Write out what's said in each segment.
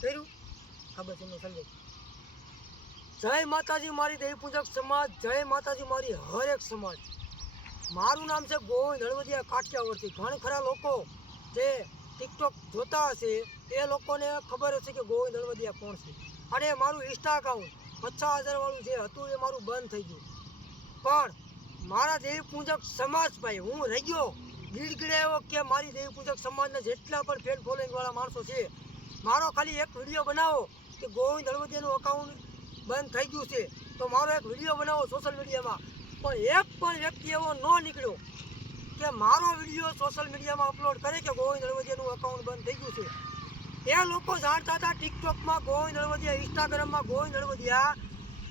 કર્યું? એમને સમજે જય માતાજી, મારી દેવી પૂજક સમાજ, જય માતાજી, મારી હરેક સમાજ. મારું નામ છે ગોવિંદ હળવદિયા કાઠિયાવાડથી. ઘણા ખરા લોકો જે ટિકટોક જોતા હશે, એ લોકોને ખબર હશે કે ગોવિંદ હળવદિયા કોણ છે. અને મારું ઇન્સ્ટા અકાઉન્ટ પચાસ હજારવાળું જે હતું, એ મારું બંધ થઈ ગયું. પણ મારા દેવી પૂજક સમાજ ભાઈ હું રહી ગયો ગીડગીડે એવો કે મારી દેવી પૂજક સમાજના જેટલા પણ ફેન ફોલોઈંગવાળા માણસો છે મારો ખાલી એક વીડિયો બનાવો કે ગોવિંદ હળવદિયાનું અકાઉન્ટ બંધ થઈ ગયું છે, તો મારો એક વીડિયો બનાવો સોશિયલ મીડિયામાં પણ એક પણ વ્યક્તિ એવો ન નીકળ્યો કે મારો વીડિયો સોશિયલ મીડિયામાં અપલોડ કરે કે ગોવિંદ હળવદિયાનું અકાઉન્ટ બંધ થઈ ગયું છે. એ લોકો જાણતા હતા ટિકટોકમાં ગોવિંદ હળવદિયા ઇન્સ્ટાગ્રામમાં ગોવિંદ હળવદિયા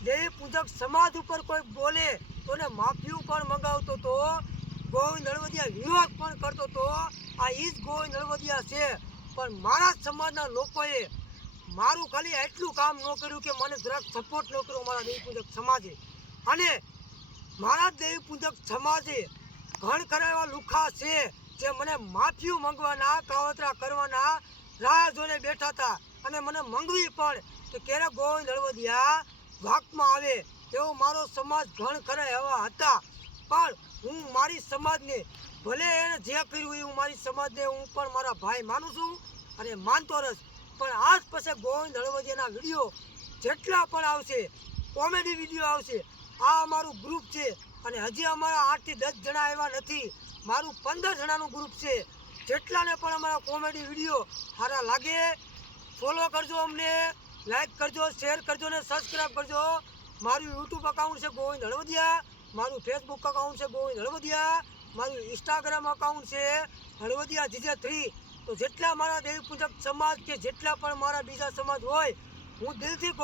દેવી પૂજક સમાજ ઉપર કોઈ બોલે, તો એને માફીઓ પણ મંગાવતો તો ગોવિંદ હળવદિયા વિરોધ પણ કરતો તો, આ ઈ જ ગોવિંદ હળવદિયા છે. પણ મારા સમાજના લોકોએ મારું ખાલી એટલું કામ ન કર્યું કે મને જરાક સપોર્ટ ન કર્યો મારા દેવી પૂજક સમાજે. અને મારા દેવી પૂજક સમાજે ઘણ એવા લુખા છે જે મને માફીઓ મંગવાના, કાવતરા કરવાના રાહ જોઈને બેઠા હતા. અને મને મંગવી પણ કે ક્યારે ગોવિંદ હળવદિયા વાકમાં આવે એવો મારો સમાજ ઘણ ખરા એવા હતા. પણ હું મારી સમાજને, ભલે એને જે કર્યું એ હું મારી સમાજને હું પણ મારા ભાઈ માનું છું અને માનતો રસ પણ આજ પછી ગોવિંદ હળવદિયાના વીડિયો જેટલા પણ આવશે, કોમેડી વીડિયો આવશે, આ અમારું ગ્રુપ છે અને હજી અમારા આઠથી દસ જણા આવ્યા નથી. મારું પંદર જણાનું ગ્રુપ છે. જેટલાને પણ અમારા કોમેડી વીડિયો સારા લાગે ફોલો કરજો અમને લાઈક કરજો શેર કરજો ને સબસ્ક્રાઈબ કરજો. મારું યુટ્યુબ અકાઉન્ટ છે ગોવિંદ હળવદિયા. મારું ફેસબુક અકાઉન્ટ છે ગોવિંદ હળવદિયા. મારું ઇન્સ્ટાગ્રામ અકાઉન્ટ છે, હળવદિયા જીજે થ્રી તો જેટલા મારા દેવી પૂજક સમાજ કે જેટલા પણ મારા બીજા સમાજ હોય, હું દિલથી